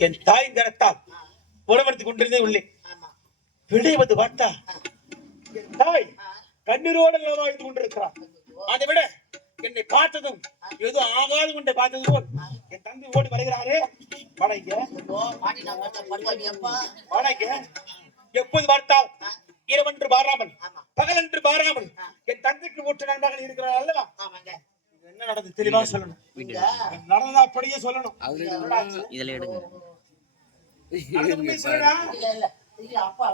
என் தாய் கரத்தால் உணவெடுத்துக் கொண்டிருந்தே உள்ளே. ஆமா விடைவது பார்த்தா என் தாய் கண்ணீரோடு வாழ்ந்து கொண்டிருக்கிறார் அதை விட என்னை பார்த்ததும் ஏதோ ஆகாது கொண்டை பார்த்தது போல். என் தந்தை ஓடி வருகிறாரே. எப்போது பார்த்தால்? இரவென்று பாராமல். ஆமா பகலென்று பாராமல். என் தந்தைக்கு ஊற்று நண்பர்கள் இருக்கிறார் அல்லவா? என்ன நடந்தது தெளிவா சொல்லணும். நடந்ததா அப்படியே சொல்லணும். இதுல எடுங்க அப்பா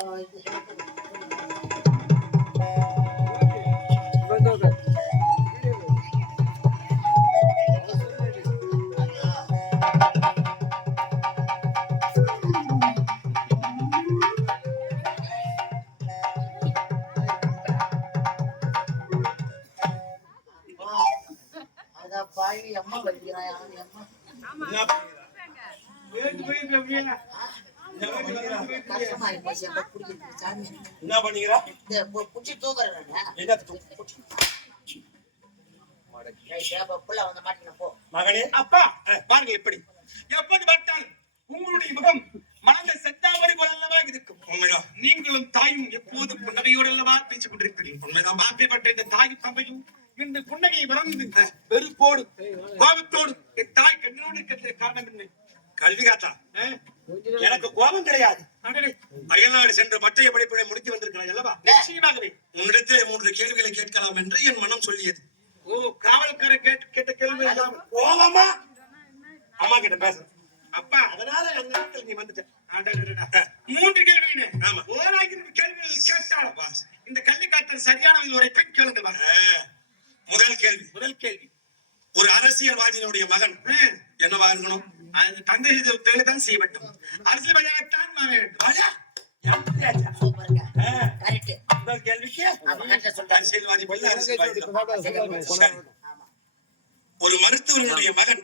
குடிக்கிறது சாமி. என்ன பண்ணுகிறா? இந்த பு- புடிச்சு தூக்குறேன் என்ன மகனே. அப்பா! அஹ், பாருங்கள் எப்படி. எப்போது பார்த்தால் உங்களுடைய முகம் மனந்த செத்தாமரை போலல்லவா இருக்கும். உண்மைதான். நீங்களும் தாயும் எப்போது புன்னகையோடு அல்லவா பேசிக் கொண்டிருக்கிறீர்கள்? உண்மைதான் அப்படிப்பட்ட இந்த தாயும் தந்தையும் இன்று புன்னகையை மறந்து கல்வி காத்தா? எனக்கு கோபம் கிடையாது. அயல்நாடு சென்று பட்டய படிப்பினை முடித்து வந்திருக்கிறாய் அல்லவா? நிச்சயமாகவே. உன்னிடத்திலே மூன்று கேள்விகளை கேட்கலாம் என்று என் மனம் சொல்லியது. ஓ காவல்கார கேட்ட கேட்ட கேள்வி கோபமா? அம்மா கிட்ட பேச. அப்பா. அதனால நீ வந்துட்ட. மூன்று கேள்வி ஆமா. ஓராயிரம் கேள்விகள் கேட்டால் இந்த கல்வி காத்தல் சரியான ஒரு பெண் கேளுங்க முதல் கேள்வி. முதல் கேள்வி. ஒரு அரசியல்வாதியினுடைய மகன் என்னவா இருக்கணும்? அது தந்தை தொழிலை தான் செய்ய வேண்டும் அரசியல்வாதியாகத்தான் மாற வேண்டும். ஆமா ஒரு மருத்துவனுடைய மகன்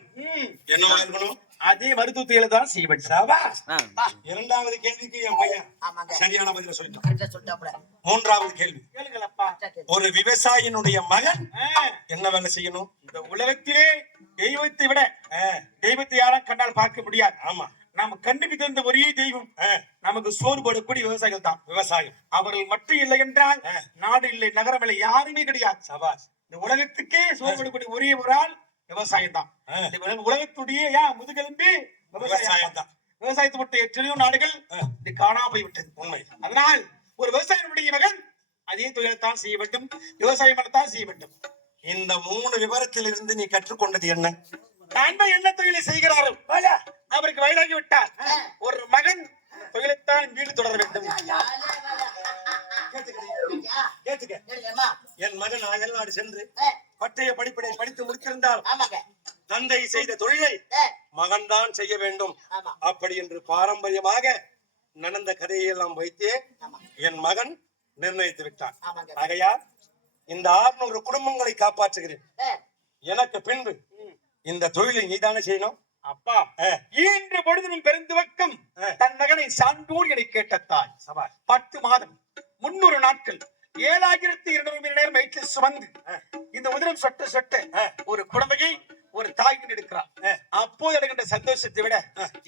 என்னவா இருக்கணும்? அதே மருத்துவத்தையில தான் செய்ய வேண்டும் சாபாஷ். ஆ. இரண்டாவது கேள்விக்கு என் பையன் ஆமாங்க. சரியான பதில சொல்லிட்டான். மூன்றாவது கேள்வி. ஒரு விவசாயினுடைய மகன் என்ன வேலை செய்யணும்? இந்த உலகத்திலே தெய்வத்தை விட தெய்வத்தை யாரும் கண்டால் பார்க்க முடியாது. ஆமா. நாம கண்ணுக்கு தெரிந்த ஒரே தெய்வம் நமக்கு சோறு போடக்கூடிய விவசாயிகள் தான் விவசாயம். அவர்கள் மட்டும் இல்லை என்றால் நாடு இல்லை நகரம் இல்லை யாருமே கிடையாது. சபாஸ் இந்த உலகத்துக்கே சோறு போடக்கூடிய ஒரே ஒரு ஆள் விவசாயம் தான் உலகத்துடைய ஏன் முதுகெலும்பு விவசாயம் தான் விவசாயத்தை மட்டும் எத்தனையோ நாடுகள் இது காணாம போய்விட்டது. உண்மை. அதனால் ஒரு விவசாயினுடைய மகன் அதே தொழிலைத்தான் செய்ய வேண்டும். விவசாயம் பண்ணத்தான் செய்ய வேண்டும். இந்த மூணு விவரத்தில் இருந்து நீ கற்றுக்கொண்டது என்ன? நண்பன் என்ன தொழிலை செய்கிறாரோ அவருக்கு வயதாகி விட்டார். ஒரு மகன் தொழிலைத்தான் வீடு தொடர வேண்டும். என் மகன் அயல்நாடு சென்று பட்டய படிப்பினை படித்து முடித்திருந்தால் ஆமாங்க. தந்தை செய்த தொழிலை மகன்தான் செய்ய வேண்டும். அப்படி என்று பாரம்பரியமாக நடந்த கதையெல்லாம் வைத்தே ஆமா. என் மகன் நிர்ணயித்து விட்டான். ஆமாங்க. ஆகையால் இந்த ஆறுநூறு குடும்பங்களை காப்பாற்றுகிறேன். எனக்கு பின்பு இந்த தொழிலை நீதானே செய்யணும்? அப்பா ஈன்று பொழுதும் பெருந்துவக்கம் தன் மகனை சான்றோர் என கேட்ட தாய். பத்து மாதம் முன்னூறு நாட்கள் ஏழாயிரத்தி இருநூறு மணி நேரம் வயிற்றில் சுமந்து உதிரம் சொட்ட சொட்ட. ஒரு குழந்தையை ஒரு தாய்க்கு எடுக்கிறார் அப்போது எடுக்கின்ற சந்தோஷத்தை விட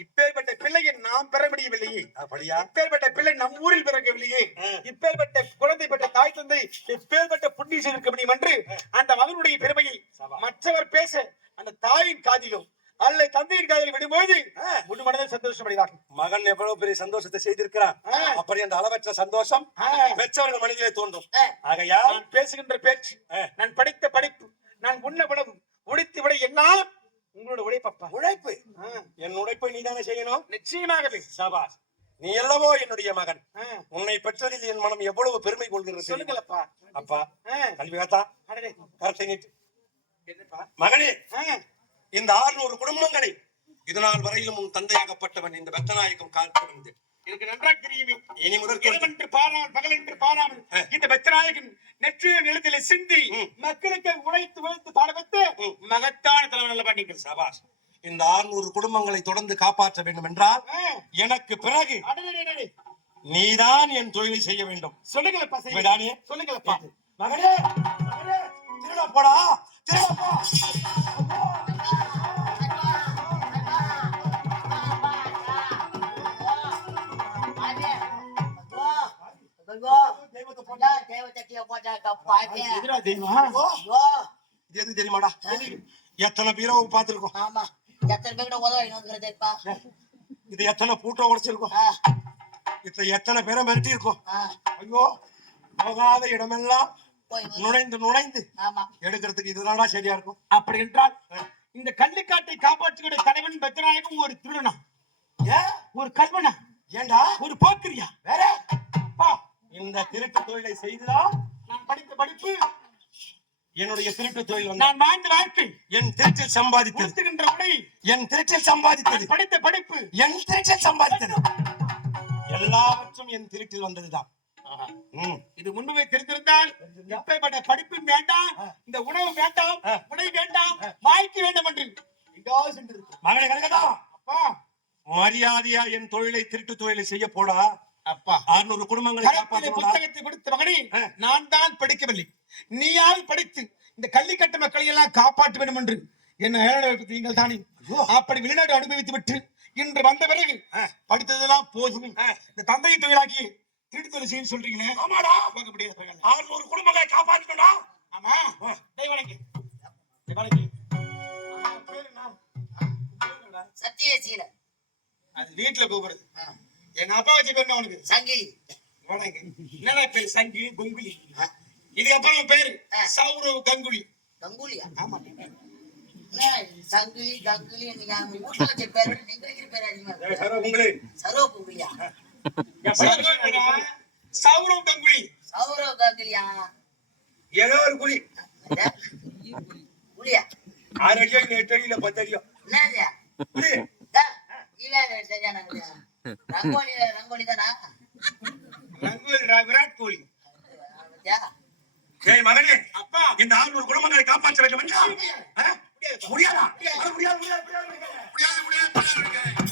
இப்பேற்பட்ட பிள்ளையை நாம் பெற முடியவில்லையே. இப்பேற்பட்ட பிள்ளை நம் ஊரில் பிறக்கவில்லையே. இப்பேற்பட்ட குழந்தை பெற்ற தாய் தந்தை இப்பேற்பட்ட புண்ணிய செய்திருக்க முடியும் என்று அந்த மகனுடைய பெருமையை மற்றவர் பேச அந்த தாயின் காதிலும் அல்ல தந்தையின் காதில் விடும்போது முழு மனதில் சந்தோஷம் அடைவார்கள் மகன் எவ்வளவு பெரிய சந்தோஷத்தை செய்திருக்கிறான். அப்படி அந்த அளவற்ற சந்தோஷம். பெற்றவர்கள் மனிதே தோன்றும். ஏ, ஆகையால் நான் பேசுகின்ற பேச்சு. நான் படித்த உண்ண உணவு உடைத்து விட எல்லாம் உங்களோட உழைப்பப்பா உழைப்பு என் உழைப்பை நீதானே செய்யணும்? நிச்சயமாகவே. சபாஸ் நீ அல்லவோ என்னுடைய மகன். உன்னை பெற்றதில் என் மனம் எவ்வளவு பெருமை கொள்கிறது? சொல்லுங்களப்பா. அப்பா கல்வி காத்தா. கருத்தை நீட்டு. மகனே இந்த ஆறுநூறு குடும்பங்களை இதனால் வரையிலும் உன் தந்தையாகப்பட்டவன் இந்த பெத்தநாயகம் காத்து எனக்கு நன்றாக தெரியுமே இனி முதல் இரவென்று பாராமல் பகலென்று பாராமல். இந்த பெத்தநாயகன் நெற்றிய நிலத்திலே சிந்தி. மக்களுக்கு உழைத்து உழைத்து பாட வைத்து. மகத்தான தலைவன் அல்லவா நீங்கள் சபாஸ் இந்த 600 குடும்பங்களை தொடர்ந்து காப்பாற்ற வேண்டும் என்றால் எனக்கு பிறகு. நீதான் என் தொழிலை செய்ய வேண்டும் சொல்லுங்களப்பா. சொல்லுங்களப்பா மகனே மகனே திருட போடா இது எது தெரியுமாடா? எத்தனை பீரோ பார்த்திருக்கோம். ஆமா. எத்தனை பேர்கிட்ட உதவி வந்துக்கிறதுப்பா இது எத்தனை பூட்டோ உடைச்சிருக்கோம்? இது எத்தனை பேரை மிரட்டி இருக்கோம் ஐயோ போகாத இடமெல்லாம் போய் நுழைந்து நுழைந்து ஆமா. எடுக்கிறதுக்கு இதுதான்டா சரியா இருக்கும். அப்படி என்றால் இந்த கள்ளிக்காட்டை காப்பாற்றுகிற தலைவன் பெத்தநாயகம் ஒரு திருடனா? ஒரு கல்வனா ஏண்டா? ஒரு போக்கிரியா? வேற? பா. இந்த திருட்டு தொழிலை செய்துதான் நான் படித்த படிப்பு என்னுடைய திருட்டு தொழில் நான் வாழ்ந்த வாழ்க்கை என் திருச்சில் சம்பாதித்தது. என் திருச்சில் சம்பாதித்தது. படித்த படிப்பு. என் திருச்சில் சம்பாதித்தது. எல்லாவற்றும் என் திருட்டில் வந்ததுதான். இது முன்பே தெரிந்திருந்தால் எப்பேற்பட்ட படிப்பும் வேண்டாம். இந்த உணவு வேண்டாம். உடை வேண்டாம். வாய்க்கு வேண்டும் என்று கனகதா அப்பா. மரியாதையா என் தொழிலை திருட்டு தொழிலை செய்ய போடா. அப்பா. அறுநூறு குடும்பங்களை புத்தகத்தை கொடுத்த மகனே. நான் தான் படிக்கவில்லை. நீயால் படித்து இந்த கள்ளிக்கட்டு மக்களை எல்லாம் காப்பாற்ற வேண்டும் என்று என்ன நீங்கள் தானே. அப்படி வெளிநாடு அனுபவித்து விட்டு இன்று வந்த பிறகு. படித்ததெல்லாம் போதும். இந்த தந்தையை தொழிலாக்கி திருட்டு தொழில் சொல்றீங்களே? ஆமாடா. பார்க்க முடியாது. அறுநூறு குடும்பங்களை காப்பாற்றணும்டா ஆமா. பேரு என்ன? சத்தியசீல அது வீட்டுல கூப்பிடுறது எங்க அப்பா வச்ச பேர் என்ன உனக்கு? சங்கிலி வணக்கம் என்னடா பேரு? சங்கி குங்குலி. இதுக்கு அப்புறம் பேரு. சௌரவ் கங்குலி. கங்குலியா? ஆமா. என்ன சங்கிலி கங்குலி நீங்க பேர் நீங்க பேர் அதிகமா. சார் உங்களே. சரோ குங்குலியா? சௌரவ் கங்குலி. சௌரவ் கங்குலியா? ஏதோ ஒரு குழி. குலியா ஆறு அடியோ எட்டு அடியில பத்து அடியோ? என்னது? ரங்கோலி தானா? ரங்கோலிடா விராட் கோலி. பாத்தியா? ஏய் மகனே அப்பா இந்த ஆறுநூறு குடும்பங்களை காப்பாற்ற வேண்டும் முடியாது முடியாது. முடியாது முடியாது முடியாது முடியாது.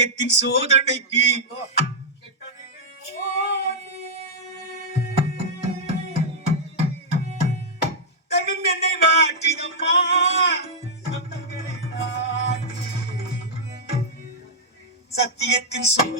சத்தியத்தின் சோதனைக்கு. தன்னும் என்னை மாற்றினம்மா. சத்தியத்தின் சோதனை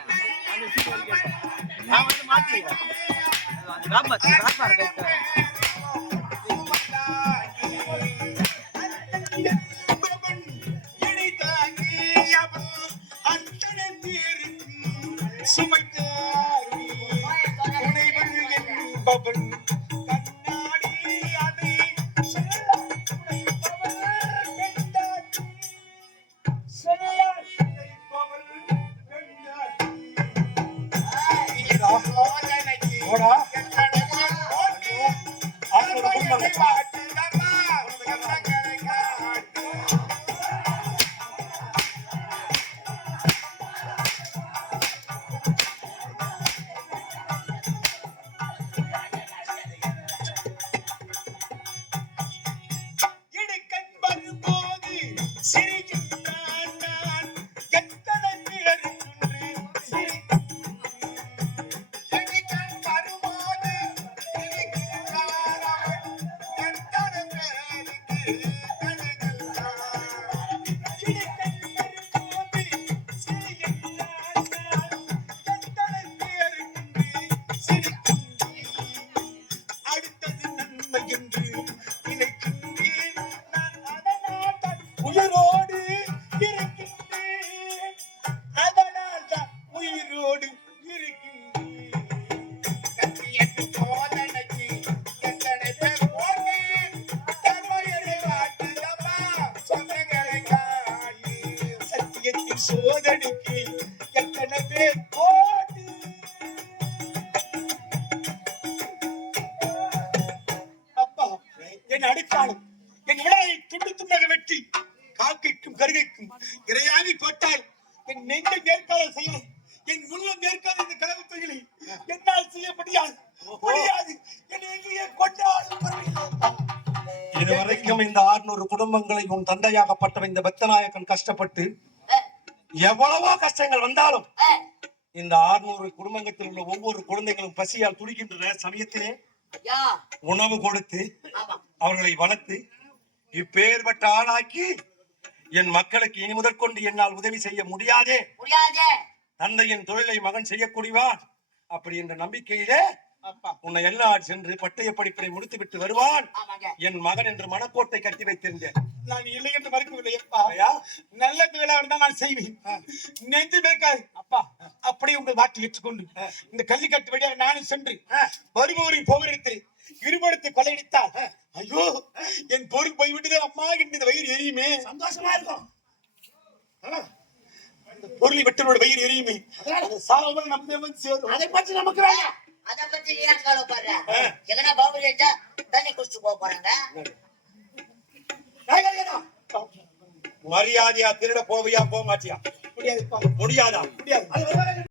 சுமைத்தார் வந்து மாத்திக்கிறேன் இதுவரைக்கும் இந்த ஆறுநூறு குடும்பங்களை உன் தந்தையாகப்பட்ட இந்த பெத்தநாயக்கன் கஷ்டப்பட்டு எவ்வளவோ கஷ்டங்கள் வந்தாலும் இந்த ஆறுநூறு குடும்பத்தில் உள்ள ஒவ்வொரு குழந்தைகளும் பசியால் துடிக்கின்ற சமயத்திலே உணவு கொடுத்து அவர்களை வளர்த்து இப்பேற்பட்ட ஆளாக்கி என் மக்களுக்கு இனி முதற்கொண்டு என்னால் உதவி செய்ய முடியாதே. தந்தையின் தொழிலை மகன் செய்யக்கூடியவான். அப்படி என்ற நம்பிக்கையிலே உன்னை எல்லார் சென்று பட்டய படிப்பினை முடித்து விட்டு வருவான் என் மகன் என்று மனக்கோட்டை கட்டி வைத்திருந்தேன். நான் இல்லை என்று மறுக்கவில்லை அப்பா. ஐயா, நல்ல தொழிலாக இருந்தால் நான் செய்வேன். நெஞ்சு பேக்காது அப்பா. அப்படியே உங்கள் வாட்டி ஏற்றுக்கொண்டு இந்த கல்லிக்கட்டு வழியாக நானும் சென்று வருபவரின் போவரிடத்தில் இருபடுத்து கொள்ளையடித்தால் ஐயோ என் பொருள் போய்விட்டதே அம்மா என்று வயிறு எரியுமே. சந்தோஷமா இருக்கும். பொருளை விட்டனோட வயிறு எரியுமே. சாகாமல் நம்ம அதை பற்றி நமக்கு வேண்டாம். அத பத்தி நீ ஏன் கவலைப்படுற? எங்கனா பாபு கேட்டா தண்ணி குடிச்சு போக போறாங்க. மரியாதையா திருட போவியா போக மாட்டியா முடியாதுப்பா முடியாதா? முடியாது. வருவாங்க